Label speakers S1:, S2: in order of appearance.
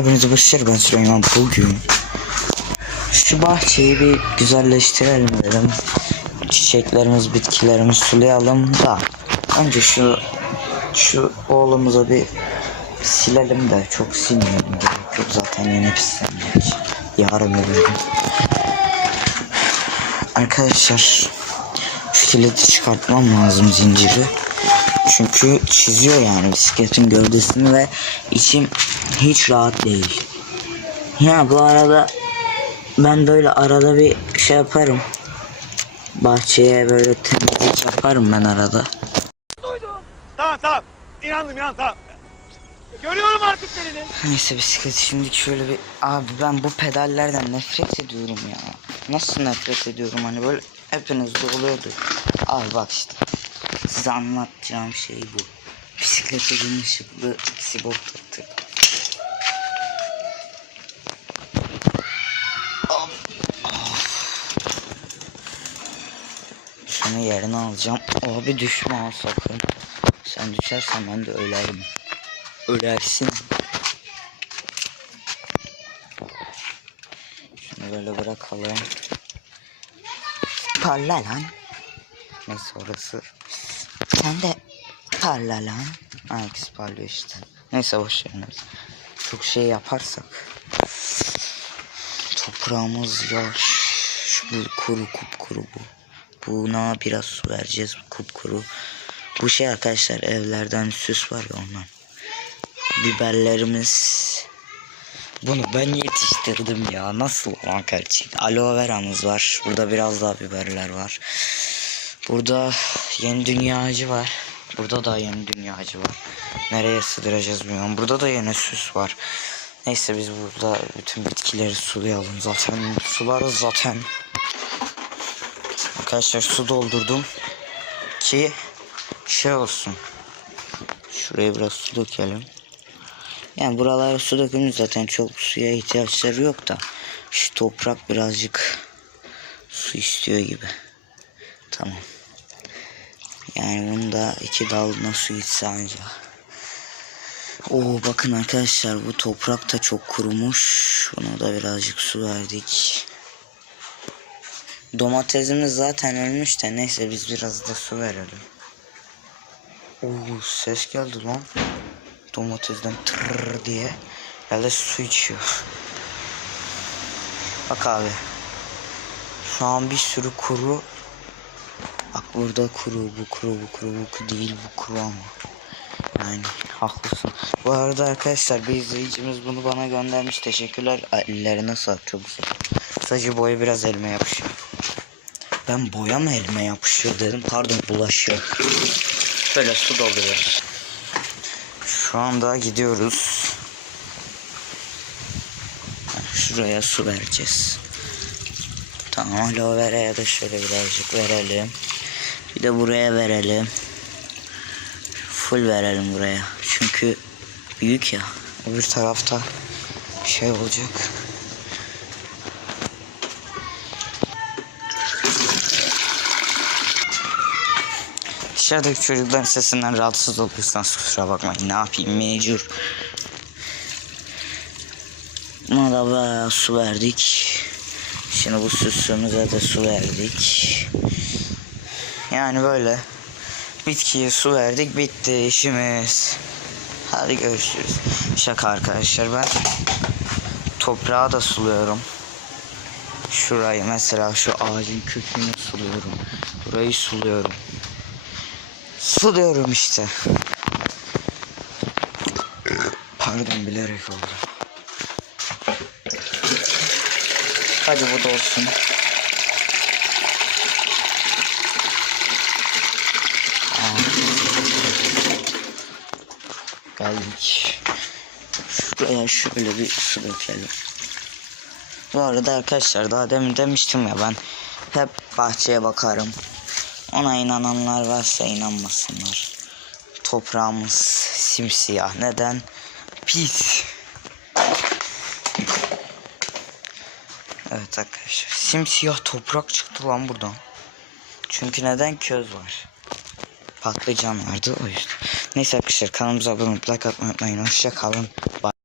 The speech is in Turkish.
S1: Hepinize başarı ben Süleyman bugün. Şu bahçeyi bir güzelleştirelim dedim. Çiçeklerimiz bitkilerimiz sulayalım da. Önce şu Şu oğlumuza bir Silelim de çok silmeyelim gerek yok zaten yeni pislenmiş Yarın öbür Arkadaşlar Şu kilidi çıkartmam lazım zinciri çünkü çiziyor yani bisikletin gövdesini ve içim hiç rahat değil. Ya bu arada ben böyle arada bir şey yaparım. Bahçeye böyle temizlik yaparım ben arada.
S2: Tamam tamam. İnandım inandım tamam. Görüyorum hareketlerini.
S1: Neyse bisiklet şimdi şöyle bir... Abi ben bu pedallerden nefret ediyorum ya. Nasıl nefret ediyorum hani böyle hepinizde oluyordu. Abi bak işte. Size anlatacağım şey bu. Bisiklete taktı. Hop. Of. Şunu yerine alacağım. Abi düşme sakın. Sen düşersen ben de ölerim. Ölersin. Şunu böyle bırakalım. Parla lan. Neyse orası. Sen de parla lan. İkisi parlıyor işte. Neyse boş verin. Çok şey yaparsak. Toprağımız yaş. Şu kuru kupkuru bu. Buna biraz su vereceğiz kupkuru. Bu şey arkadaşlar evlerden süs var ya ondan. Biberlerimiz bunu ben yetiştirdim ya. Nasıl lan gerçek? Aloe veramız var. Burada biraz daha biberler var. Burada yeni dünya ağacı var. Burada da yeni dünya ağacı var. Nereye sığdıracağız bilmiyorum. Burada da yeni süs var. Neyse biz burada bütün bitkileri sulayalım. Zaten sularız zaten. Arkadaşlar su doldurdum. Ki şey olsun. Şuraya biraz su dökelim. Yani buralara su dökülmüş zaten çok suya ihtiyaçları yok da şu toprak birazcık su istiyor gibi. Tamam. Yani bunu da iki dalına su gitse anca. Oo bakın arkadaşlar bu toprak da çok kurumuş. Buna da birazcık su verdik. Domatesimiz zaten ölmüş de neyse biz biraz da su verelim. Oo ses geldi lan domatesden tırr diye herhalde su içiyor. Bak abi. Şu an bir sürü kuru. Bak burada kuru, bu kuru, bu kuru, bu kuru değil, bu kuru ama. Yani haklısın. Bu arada arkadaşlar bir izleyicimiz bunu bana göndermiş. Teşekkürler. Ellerine sağlık. Çok güzel. Sadece boya biraz elime yapışıyor. Ben boya mı elime yapışıyor dedim. Pardon bulaşıyor. Şöyle su dolduruyoruz. Şu anda gidiyoruz. Şuraya su vereceğiz. Tamam aloe vera'ya da şöyle birazcık verelim. Bir de buraya verelim. Full verelim buraya. Çünkü büyük ya. Öbür tarafta şey olacak. Dışarıdaki çocukların sesinden rahatsız oluyorsanız kusura bakmayın. Ne yapayım mecbur. Buna da bayağı su verdik. Şimdi bu süsümüze de su verdik. Yani böyle. Bitkiye su verdik. Bitti işimiz. Hadi görüşürüz. Şaka arkadaşlar ben toprağı da suluyorum. Şurayı mesela şu ağacın kökünü suluyorum. Burayı suluyorum. Suluyorum işte. Pardon bilerek oldu. Hadi bu da olsun. Geldik. Şuraya şöyle bir su dökelim. Bu arada arkadaşlar daha demin demiştim ya ben hep bahçeye bakarım. Ona inananlar varsa inanmasınlar. Toprağımız simsiyah. Neden? Pis. Evet arkadaşlar. Simsiyah toprak çıktı lan buradan. Çünkü neden köz var? Patlıcan vardı o yüzden. Neyse arkadaşlar kanalımıza abone olup like atmayı unutmayın. Hoşça kalın. Bye.